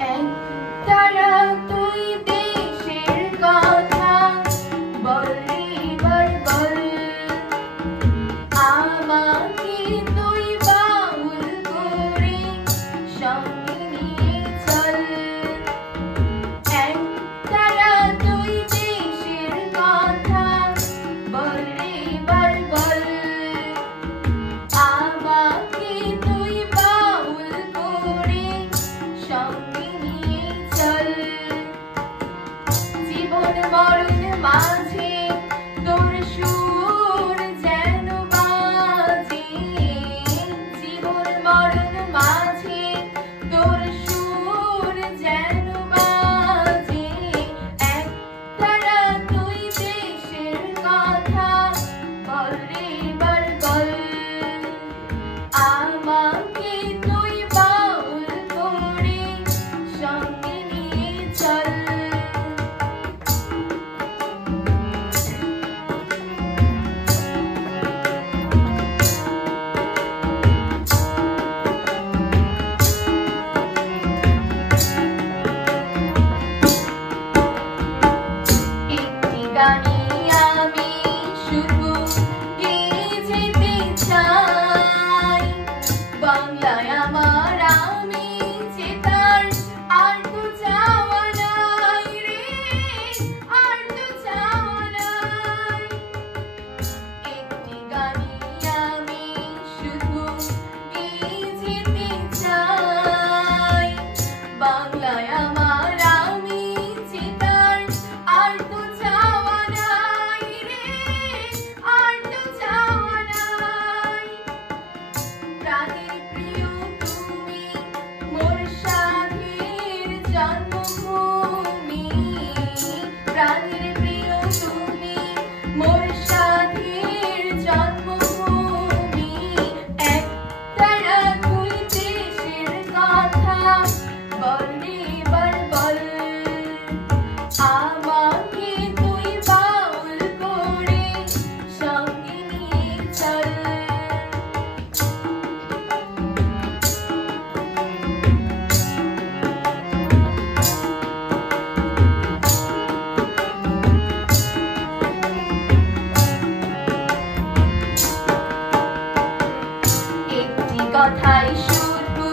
একতারা তুই দেশের কথা বললি বার বল, আমাকে তুই বাউল করে সঙ্গে নিয়ে চল। একতারা তুই দেশের কথা বললি বার বল, আমাকে তুই বাউল করে সঙ্গে নিয়ে চল। জীবন মরণ মাঝে তোর সুর যেন বাজে, জীবন মরণ মাঝে তোর সুর যেন বাজে। একতারা তুই দেশের কথা বললি বার বল, আমাকে তুই বাউল করে সঙ্গে নিয়ে চল। একটি গানে আমি শুধু গেয়ে যেতে চাই, বাংলায় আমার আমি যে তার আর তো চাওয়া নাই রে, আর তো চাওয়া নাই। একটি গানে আমি শুধু গেয়ে যেতে চাই, বাংলায় আমার আমি যে তার আর তো চাওয়া নাই রে, আর তো চাওয়া নাই। প্রাণের প্রিয় তুমি মোর সাধের জন্মভূমি, প্রাণের প্রিয় তুমি মোর সাধের জন্মভূমি। একতারা তুই দেশের কথা বললি বার বল, আমাকে তুই বাউল করে সঙ্গে নিয়ে চল। একটি কথাই শুধু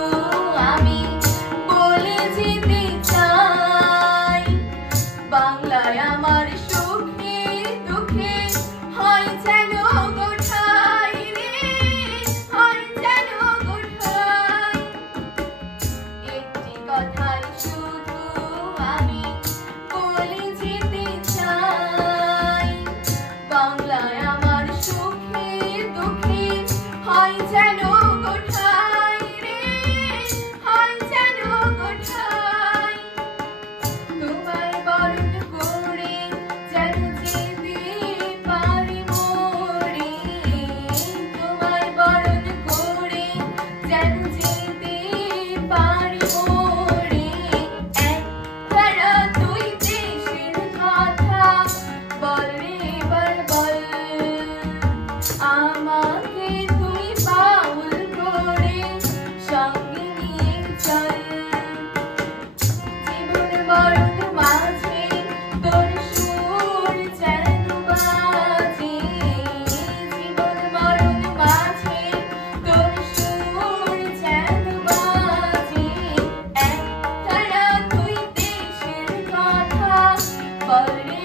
আমি বলে যেতে চাই, বাংলায় আমার সুখে দুঃখে হয় যেন গোঠাই রে, হয় যেন গোঠাই। একটি কথাই শুধু আমি বলে যেতে চাই, বাংলায় আমার সুখে দুঃখে হয় যেন গোঠাই রে, হয় যেন গোঠাই। তোমায় বরণ করে যেন যেতে পারি মোরে, তোমায় বরণ করে যেন যেতে পারি মোরে। একতারা তুই দেশের কথা বললি বার বল, আমাকে তুই বাউল করে সঙ্গে নিয়ে চল। জীবন মরণ মাঝে তোর সুর যেন বাজে, জীবন মরণ মাঝে তোর সুর যেন বাজে। একতারা তুই দেশের কথা বললি